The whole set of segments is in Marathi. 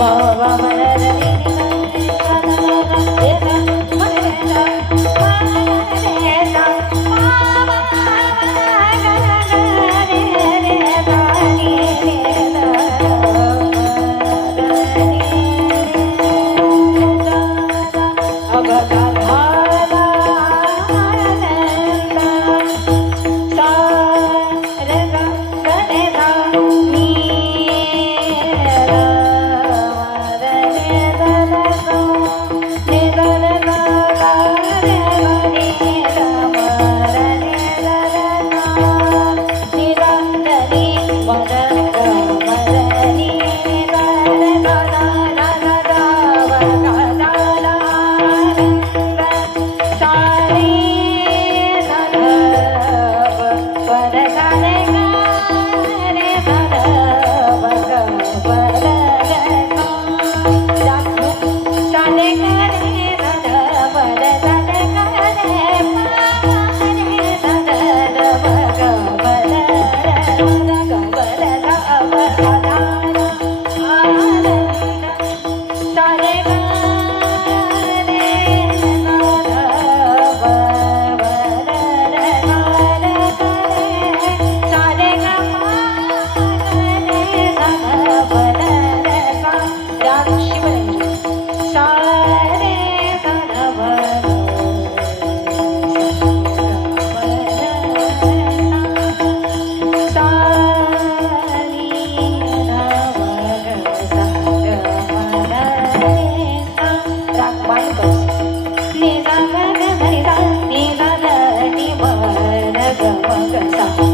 for a man. नी दा दा दा दा नी दा दा नी दा दा नी दा दा नी दा दा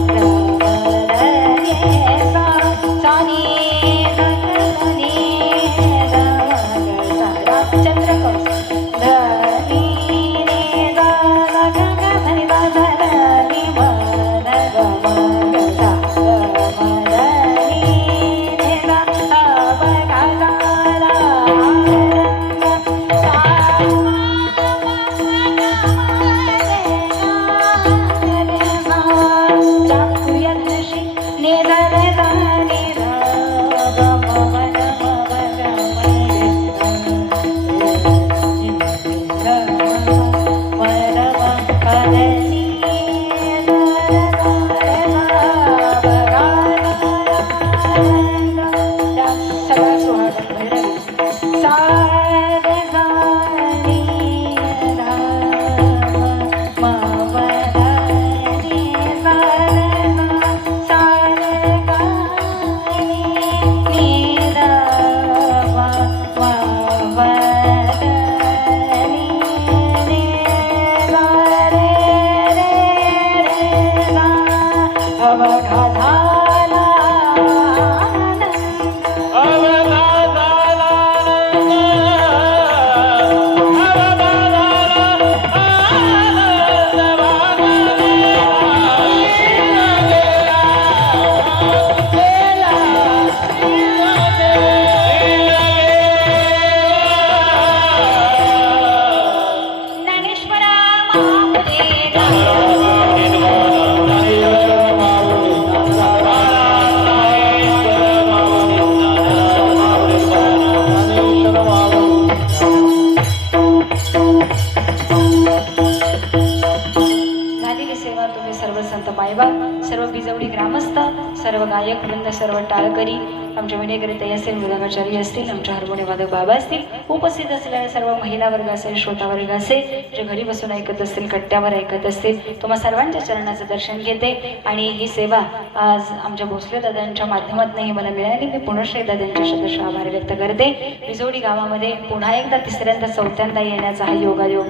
तुम्ही सर्व संत मायबा सर्व बिजवडी ग्रामस्थ सर्व गायक वृंद सर्व टाळकरी आमच्या विनेकरी असेल मृदंगाचार्य असतील आमच्या हार्मोनियम वादक बाबा असतील उपस्थित असलेल्या सर्व महिला वर्ग असेल श्रोता वर्ग असेल जे घरी बसून ऐकत असतील कट्ट्यावर ऐकत असतील तुम्हा सर्वांच्या चरणाचं दर्शन घेते. आणि ही सेवा आज आमच्या भोसले दादांच्या माध्यमातूनही मला मिळाली. मी पुनश्च एकदा त्यांचे आभार व्यक्त करते. विजोडी गावामध्ये पुन्हा एकदा तिसऱ्यांदा चौथ्यांदा येण्याचा हा योगायोग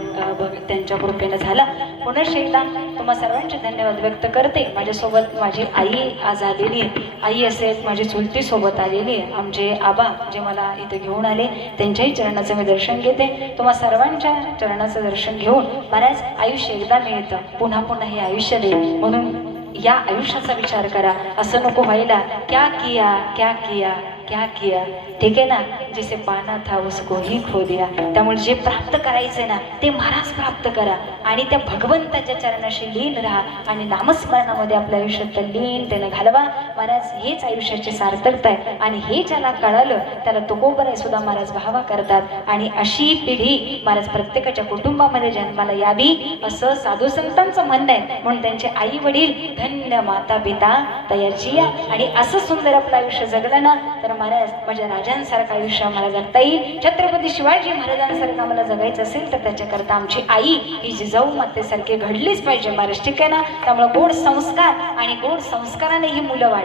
त्यांच्या कृपेनं झाला. पुनश्च एकदा तुम्हा सर्वांचे धन्यवाद व्यक्त करते. माझ्यासोबत माझी आई आज आलेली आहे. आई असेल माझी चुलती सोबत आलेले आमचे आबा जे मला इथे घेऊन आले त्यांच्याही चरणाचं मी दर्शन घेते. तुम्हा सर्वांच्या चरणाचं दर्शन घेऊन महाराज आयुष्य एकदा मिळतं. पुन्हा पुन्हा हे आयुष्य दे. म्हणून या आयुष्याचा विचार करा. असं नको व्हायला. क्या किया क्या किया? क्या किया? ठीक आहे ना? जिसे पाना था उसको ही खो दिया. त्यामुळे जे प्राप्त करायचंय ना ते महाराज प्राप्त करा. आणि त्या भगवंताच्या चरणाशी लीन राहा आणि नामस्मरणामध्ये आपल्या आयुष्यात लीन त्यानं घालवा. महाराज हेच आयुष्याची सार्थकता आहे. आणि हे ज्याला कळालं त्याला तुकोबराय सुद्धा महाराज भावा करतात. आणि अशी पिढी महाराज प्रत्येकाच्या कुटुंबामध्ये जन्माला यावी असं साधू संतांचं म्हणणं आहे. म्हणून त्यांचे आई वडील धन्य माता पिता तयारची या आणि असं सुंदर आपलं आयुष्य जगलं ना तर महाराज माझ्या राजांसारखं आयुष्य आम्हाला जगता येईल. छत्रपती शिवाजी महाराजांसारखं आम्हाला जगायचं असेल तर त्याच्याकरता आमची आई ही जिजाऊ मातेसारखी घडलीच पाहिजे महाराज ठीक आहे ना? त्यामुळे गोड संस्कार आणि गोड संस्काराने ही मुलं वाढ